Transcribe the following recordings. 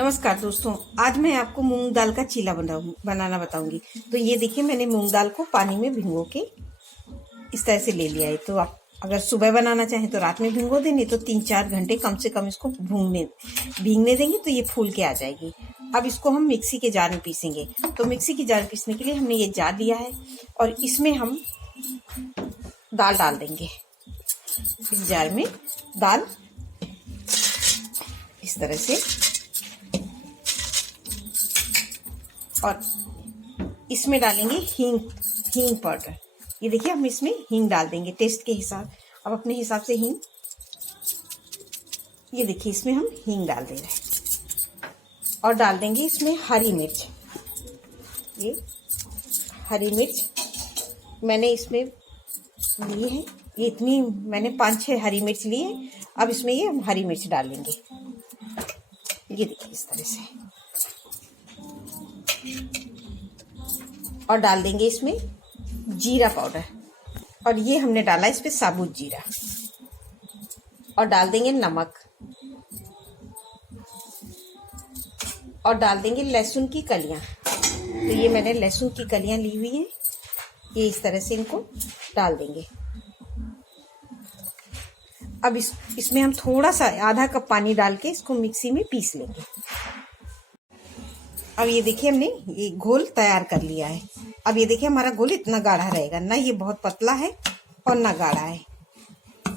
नमस्कार दोस्तों, आज मैं आपको मूंग दाल का चीला बनाना बताऊंगी। तो ये देखिए, मैंने मूंग दाल को पानी में भिगो के इस तरह से ले लिया है। तो आप अगर सुबह बनाना चाहें तो रात में भिगो दें, नहीं तो 3-4 घंटे कम से कम इसको भीगने देंगे तो ये फूल के आ जाएगी। अब इसको हम मिक्सी के जार में पीसेंगे। तो मिक्सी के जार पीसने के लिए हमने ये जार लिया है और इसमें हम दाल डाल देंगे। इस जार में दाल इस तरह से, और इसमें डालेंगे हींग पाउडर। ये देखिए, हम इसमें हींग डाल देंगे टेस्ट के हिसाब, अब अपने हिसाब से हींग। ये देखिए, इसमें हम हींग डाल दे रहे हैं और डाल देंगे इसमें हरी मिर्च। ये हरी मिर्च मैंने इसमें ली है, ये इतनी मैंने 5-6 हरी मिर्च ली है। अब इसमें ये हम हरी मिर्च डाल लेंगे। ये देखिए इस तरह से, और डाल देंगे इसमें जीरा पाउडर, और ये हमने डाला इस पे साबुत जीरा, और डाल देंगे नमक, और डाल देंगे लहसुन की कलियां। तो ये मैंने लहसुन की कलियां ली हुई हैं, ये इस तरह से इनको डाल देंगे। अब इसमें हम थोड़ा सा आधा कप पानी डाल के इसको मिक्सी में पीस लेंगे। अब ये देखिए, हमने ये घोल तैयार कर लिया है। अब ये देखिए, हमारा घोल इतना गाढ़ा रहेगा, ना ये बहुत पतला है और ना गाढ़ा है।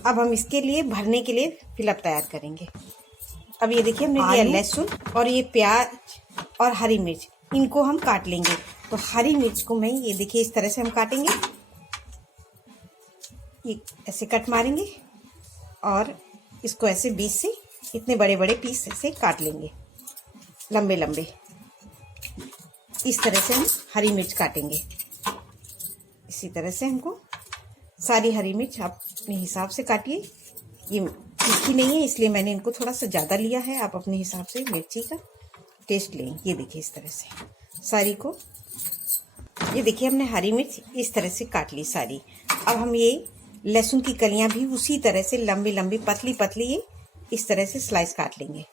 अब हम इसके लिए भरने के लिए फिलअप तैयार करेंगे। अब ये देखिए, हमने लिया लहसुन और ये प्याज और हरी मिर्च, इनको हम काट लेंगे। तो हरी मिर्च को मैं, ये देखिए इस तरह से हम काटेंगे, ये ऐसे कट मारेंगे और इसको ऐसे बीच से इतने बड़े बड़े पीस ऐसे काट लेंगे, लंबे लंबे। इस तरह से हम हरी मिर्च काटेंगे। इसी तरह से हमको सारी हरी मिर्च आप अपने हिसाब से काटिए। ये तीखी नहीं है इसलिए मैंने इनको थोड़ा सा ज़्यादा लिया है, आप अपने हिसाब से मिर्ची का टेस्ट लें। ये देखिए इस तरह से सारी को, ये देखिए हमने हरी मिर्च इस तरह से काट ली सारी। अब हम ये लहसुन की कलियां भी उसी तरह से लंबी लंबी पतली पतली ये इस तरह से स्लाइस काट लेंगे।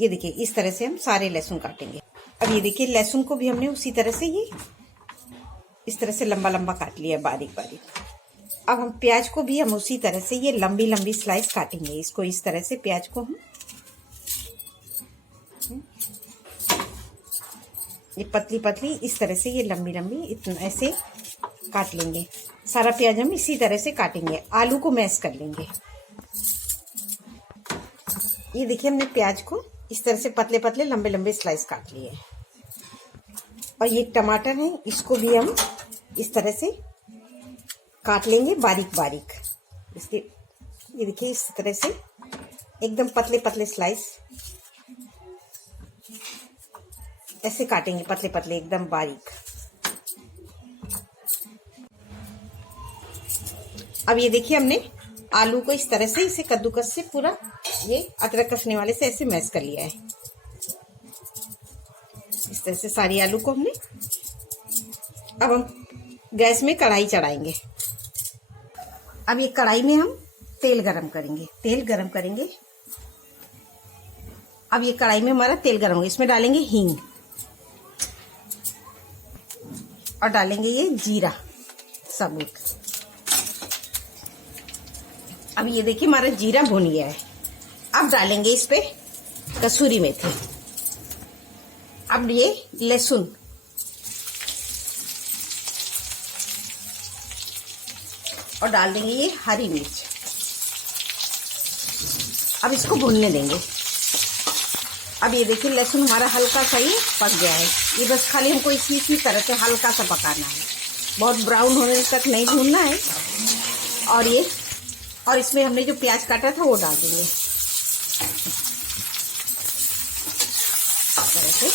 ये देखिए इस तरह से हम सारे लहसुन काटेंगे। अब ये देखिए, लहसुन को भी हमने उसी तरह से ये इस तरह से लंबा लंबा काट लिया, बारीक बारीक। अब हम प्याज को भी हम उसी तरह से ये लंबी लंबी स्लाइस काटेंगे। इसको इस तरह से प्याज को हम ये पतली पतली इस तरह से ये लंबी लंबी इतना ऐसे काट लेंगे। सारा प्याज हम इसी तरह से काटेंगे। आलू को मैश कर लेंगे। ये देखिए, हमने प्याज को इस तरह से पतले पतले लंबे लंबे स्लाइस काट लिए। और ये टमाटर है, इसको भी हम इस तरह से काट लेंगे बारीक बारीक। इसके ये देखिए इस तरह से एकदम पतले पतले स्लाइस ऐसे काटेंगे, पतले पतले एकदम बारीक। अब ये देखिए, हमने आलू को इस तरह से इसे कद्दूकस से पूरा ये अदरक कसने वाले से ऐसे मैश कर लिया है। इस तरह से सारी आलू को हमने, अब हम गैस में कढ़ाई चढ़ाएंगे। अब ये कढ़ाई में हम तेल गरम करेंगे। अब ये कढ़ाई में हमारा तेल गरम हो गया, इसमें डालेंगे हींग और डालेंगे ये जीरा साबुत। अब ये देखिए, हमारा जीरा भुन गया है। अब डालेंगे इस पे कसूरी मेथी। अब ये लहसुन, और डाल देंगे ये हरी मिर्च। अब इसको भूनने देंगे। अब ये देखिए, लहसुन हमारा हल्का सा ही पक गया है। ये बस खाली हमको इसी तरह से हल्का सा पकाना है, बहुत ब्राउन होने तक नहीं भूनना है। और इसमें हमने जो प्याज काटा था वो डाल देंगे इस तरह से।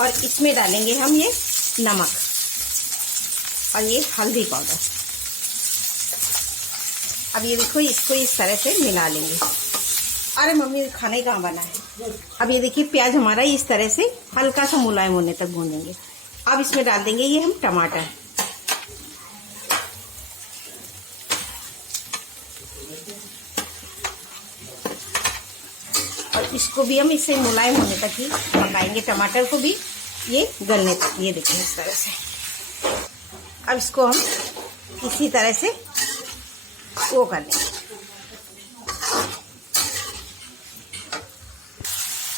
और इसमें डालेंगे हम ये नमक और ये हल्दी पाउडर। अब ये देखो, इसको इस तरह से मिला लेंगे। अरे मम्मी, खाने कहाँ बना है। अब ये देखिए, प्याज हमारा इस तरह से हल्का सा मुलायम होने तक भूनेंगे। अब इसमें डाल देंगे ये हम टमाटर। और इसको भी हम इससे मुलायम होने तक ही पकाएंगे, टमाटर को भी ये गलने तक। ये देखिए इस तरह से। अब इसको हम इसी तरह से वो कर लेंगे।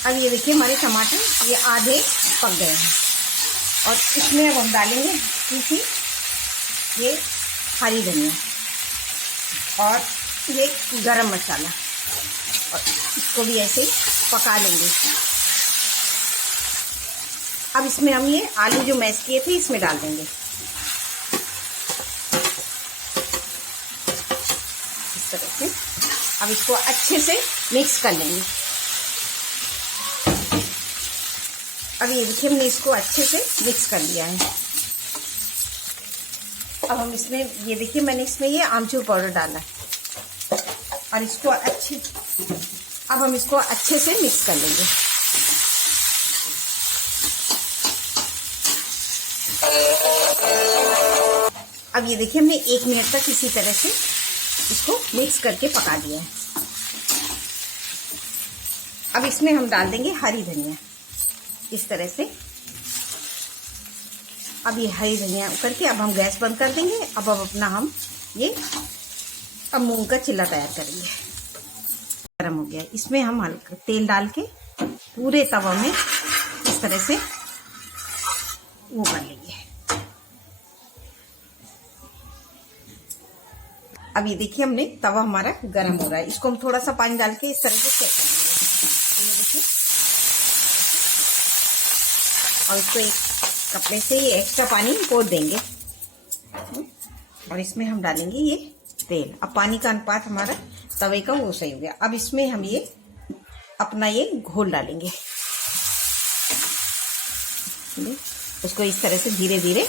अब ये देखिए हमारे टमाटर ये आधे पक गए हैं और इसमें अब हम डालेंगे किसी ये हरी धनिया और ये गरम मसाला और इसको भी ऐसे ही पका लेंगे। अब इसमें हम ये आलू जो मैश किए थे इसमें डाल देंगे इस तरह से। अब इसको अच्छे से मिक्स कर लेंगे। अब ये देखिए हमने इसको अच्छे से मिक्स कर लिया है। अब हम इसमें ये देखिए मैंने इसमें ये आमचूर पाउडर डाला है और इसको अब हम इसको अच्छे से मिक्स कर लेंगे। अब ये देखिए हमने 1 मिनट तक इसी तरह से इसको मिक्स करके पका दिया है। अब इसमें हम डाल देंगे हरी धनिया इस तरह से। अब ये हरी धनिया करके अब हम गैस बंद कर देंगे। अब अपना हम ये अब मूंग का चिल्ला तैयार करेंगे। गरम हो गया, इसमें हम हल्का तेल डाल के पूरे तवा में इस तरह से वो कर लेंगे। अब ये देखिए हमने तवा हमारा गरम हो रहा है, इसको हम थोड़ा सा पानी डाल के इस तरह से सेक कर देंगे। ये देखिए और इसको एक कपड़े से ये एक्स्ट्रा पानी पोंछ देंगे और इसमें हम डालेंगे ये तेल। अब पानी का अनुपात हमारा तवे का वो सही हो गया। अब इसमें हम ये अपना ये घोल डालेंगे, उसको इस तरह से धीरे धीरे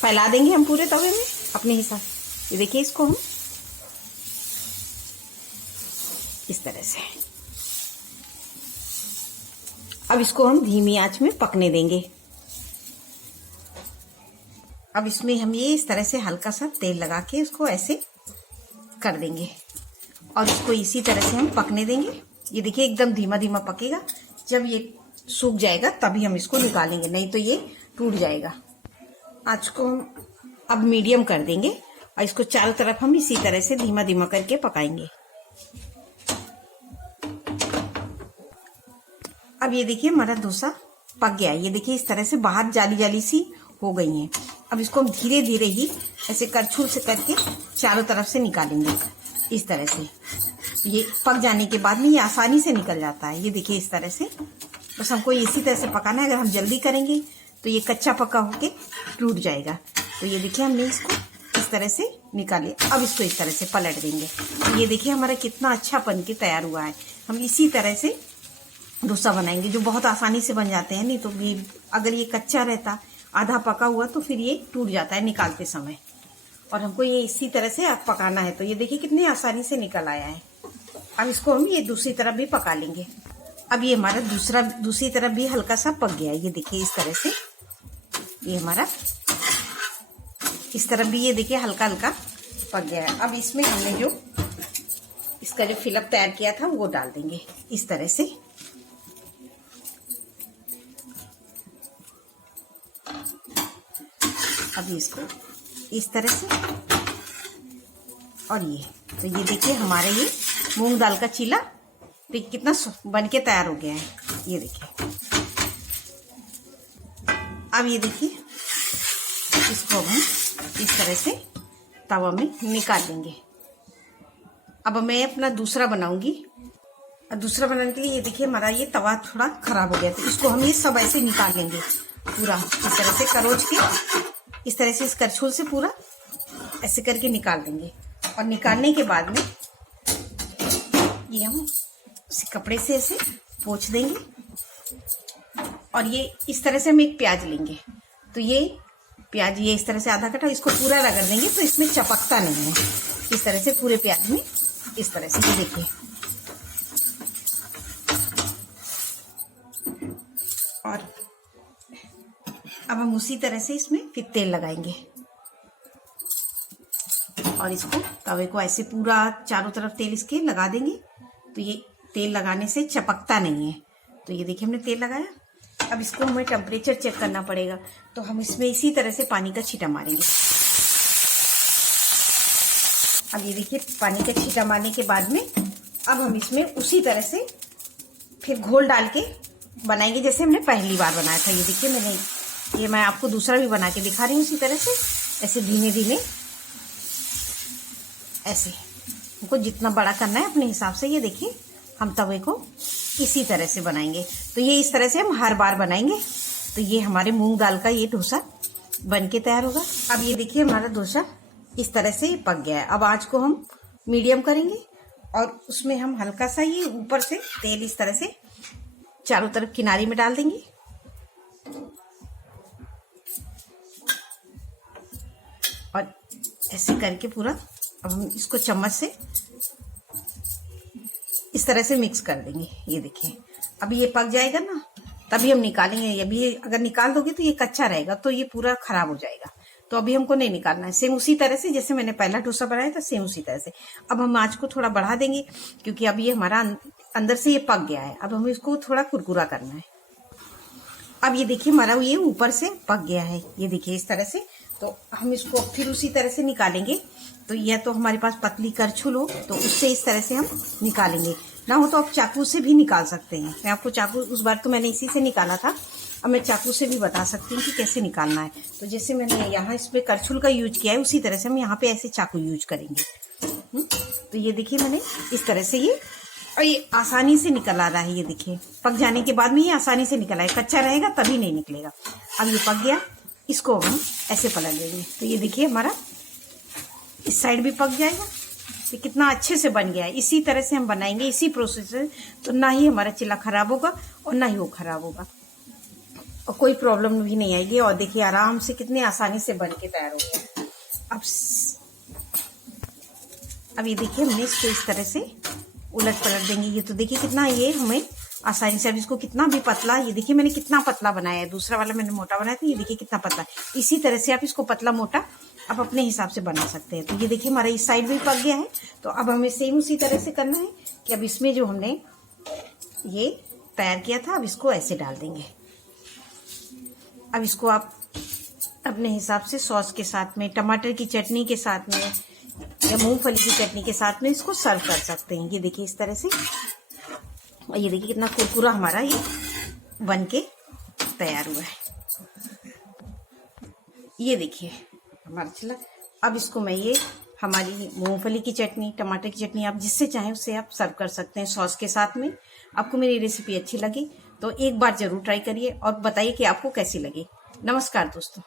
फैला देंगे हम पूरे तवे में अपने हिसाब। ये देखिए इसको हम इस तरह से अब इसको हम धीमी आंच में पकने देंगे। अब इसमें हम ये इस तरह से हल्का सा तेल लगा के इसको ऐसे कर देंगे और इसको इसी तरह से हम पकने देंगे। ये देखिए एकदम धीमा धीमा पकेगा, जब ये सूख जाएगा तभी हम इसको निकालेंगे, नहीं तो ये टूट जाएगा। आंच को हम अब मीडियम कर देंगे और इसको चारों तरफ हम इसी तरह से धीमा धीमा करके पकाएंगे। अब ये देखिए हमारा डोसा पक गया है। ये देखिए इस तरह से बाहर जाली जाली सी हो गई है। अब इसको हम धीरे धीरे ही ऐसे करछुल से करके चारों तरफ से निकालेंगे इस तरह से। ये पक जाने के बाद में ये आसानी से निकल जाता है। ये देखिए इस तरह से बस हमको इसी तरह से पकाना है। अगर हम जल्दी करेंगे तो ये कच्चा पक्का होके टूट जाएगा। तो ये देखिए हमने इसको इस तरह से निकाले। अब इसको इस तरह से पलट देंगे। तो ये देखिए हमारा कितना अच्छा बन के तैयार हुआ है। हम इसी तरह से डोसा बनाएंगे जो बहुत आसानी से बन जाते हैं। नहीं तो ये अगर ये कच्चा रहता आधा पका हुआ तो फिर ये टूट जाता है निकालते समय, और हमको ये इसी तरह से अब पकाना है। तो ये देखिए कितनी आसानी से निकल आया है। अब इसको हम ये दूसरी तरफ भी पका लेंगे। अब ये हमारा दूसरी तरफ भी हल्का सा पक गया है। ये देखिए इस तरह से ये हमारा इस तरफ भी ये देखिए हल्का हल्का पक गया है। अब इसमें हमने जो इसका जो फिलअप तैयार किया था वो डाल देंगे इस तरह से। अभी इसको इस तरह से और ये तो ये देखिए हमारे ये मूंग दाल का चीला कितना बन के तैयार हो गया है। ये देखिए अब ये देखिए इसको हम इस तरह से तवा में निकाल देंगे। अब मैं अपना दूसरा बनाऊंगी। दूसरा बनाने के लिए ये देखिए हमारा ये तवा थोड़ा खराब हो गया, तो इसको हम ये सब ऐसे निकाल लेंगे पूरा इस तरह से करोच के इस तरह से इस करछुल से पूरा ऐसे करके निकाल देंगे। और निकालने के बाद में ये हम इस कपड़े से ऐसे पोंछ देंगे। और ये इस तरह से हम एक प्याज लेंगे, तो ये प्याज ये इस तरह से आधा कटा इसको पूरा रगड़ देंगे तो इसमें चपकता नहीं है। इस तरह से पूरे प्याज में इस तरह से ये देखिए। और अब हम उसी तरह से इसमें फिर तेल लगाएंगे और इसको तवे को ऐसे पूरा चारों तरफ तेल इसके लगा देंगे। तो ये तेल लगाने से चपकता नहीं है। तो ये देखिए हमने तेल लगाया। अब इसको हमें टेम्परेचर चेक करना पड़ेगा। तो हम इसमें इसी तरह से पानी का छींटा मारेंगे। अब ये देखिए पानी का छींटा मारने के बाद में अब हम इसमें उसी तरह से फिर घोल डाल के बनाएंगे जैसे हमने पहली बार बनाया था। ये देखिए मैं आपको दूसरा भी बना के दिखा रही हूँ उसी तरह से। ऐसे धीमे धीमे ऐसे हमको जितना बड़ा करना है अपने हिसाब से। ये देखिए हम तवे को इसी तरह से बनाएंगे। तो ये इस तरह से हम हर बार बनाएंगे। तो ये हमारे मूंग दाल का ये डोसा बन के तैयार होगा। अब ये देखिए हमारा डोसा इस तरह से पक गया है। अब आँच को हम मीडियम करेंगे और उसमें हम हल्का सा ये ऊपर से तेल इस तरह से चारों तरफ किनारे में डाल देंगे। और ऐसे करके पूरा अब हम इसको चम्मच से इस तरह से मिक्स कर देंगे। ये देखिए अभी ये पक जाएगा ना, तभी हम निकालेंगे। अभी अगर निकाल दोगे तो ये कच्चा रहेगा, तो ये पूरा खराब हो जाएगा। तो अभी हमको नहीं निकालना है। सेम उसी तरह से जैसे मैंने पहला डोसा बनाया था, सेम उसी तरह से। अब हम आँच को थोड़ा बढ़ा देंगे क्योंकि अब ये हमारा अंदर से ये पक गया है। अब हमें इसको थोड़ा कुरकुरा करना है। अब ये देखिए हमारा ये ऊपर से पक गया है। ये देखिए इस तरह से। तो हम इसको फिर उसी तरह से निकालेंगे। तो यह तो हमारे पास पतली करछुल हो तो उससे इस तरह से हम निकालेंगे, ना हो तो आप चाकू से भी निकाल सकते हैं। मैं आपको चाकू, उस बार तो मैंने इसी से निकाला था, अब मैं चाकू से भी बता सकती हूँ कि कैसे निकालना है। तो जैसे मैंने यहाँ इसमें करछुल का यूज किया है, उसी तरह से हम यहाँ पे ऐसे चाकू यूज करेंगे। तो ये देखिए मैंने इस तरह से ये आसानी से निकल आ रहा है। ये देखिए पक जाने के बाद में ये आसानी से निकल आएगा। कच्चा रहेगा तभी नहीं निकलेगा। अब ये पक गया, इसको हम ऐसे पलट देंगे। तो ये देखिए हमारा इस साइड भी पक जाएगा। तो कितना अच्छे से बन गया है। इसी तरह से हम बनाएंगे, इसी प्रोसेस से। तो ना ही हमारा चिल्ला खराब होगा और ना ही वो खराब होगा और कोई प्रॉब्लम भी नहीं आएगी। और देखिए आराम से कितने आसानी से बन के तैयार हो गया। अब ये देखिए हमने इसको इस तरह से उलट पलट देंगे। ये तो देखिए कितना ये हमें आसानी से। अब इसको कितना भी पतला, ये देखिए मैंने कितना पतला बनाया है। दूसरा वाला मैंने मोटा बनाया था, ये देखिए कितना पतला। इसी तरह से आप इसको पतला मोटा आप अपने हिसाब से बना सकते हैं। तो ये देखिए हमारा इस साइड भी पक गया है। तो अब हमें सेम उसी तरह से करना है कि अब इसमें जो हमने ये तैयार किया था, अब इसको ऐसे डाल देंगे। अब इसको आप अपने हिसाब से सॉस के साथ में, टमाटर की चटनी के साथ में या मूंगफली की चटनी के साथ में इसको सर्व कर सकते हैं। ये देखिए इस तरह से। और ये देखिए कितना कुरकुरा हमारा ये बन के तैयार हुआ है। ये देखिए हमारा चिल्ला। अब इसको मैं ये हमारी मूंगफली की चटनी, टमाटर की चटनी, आप जिससे चाहें उससे आप सर्व कर सकते हैं सॉस के साथ में। आपको मेरी रेसिपी अच्छी लगी तो एक बार जरूर ट्राई करिए और बताइए कि आपको कैसी लगी। नमस्कार दोस्तों।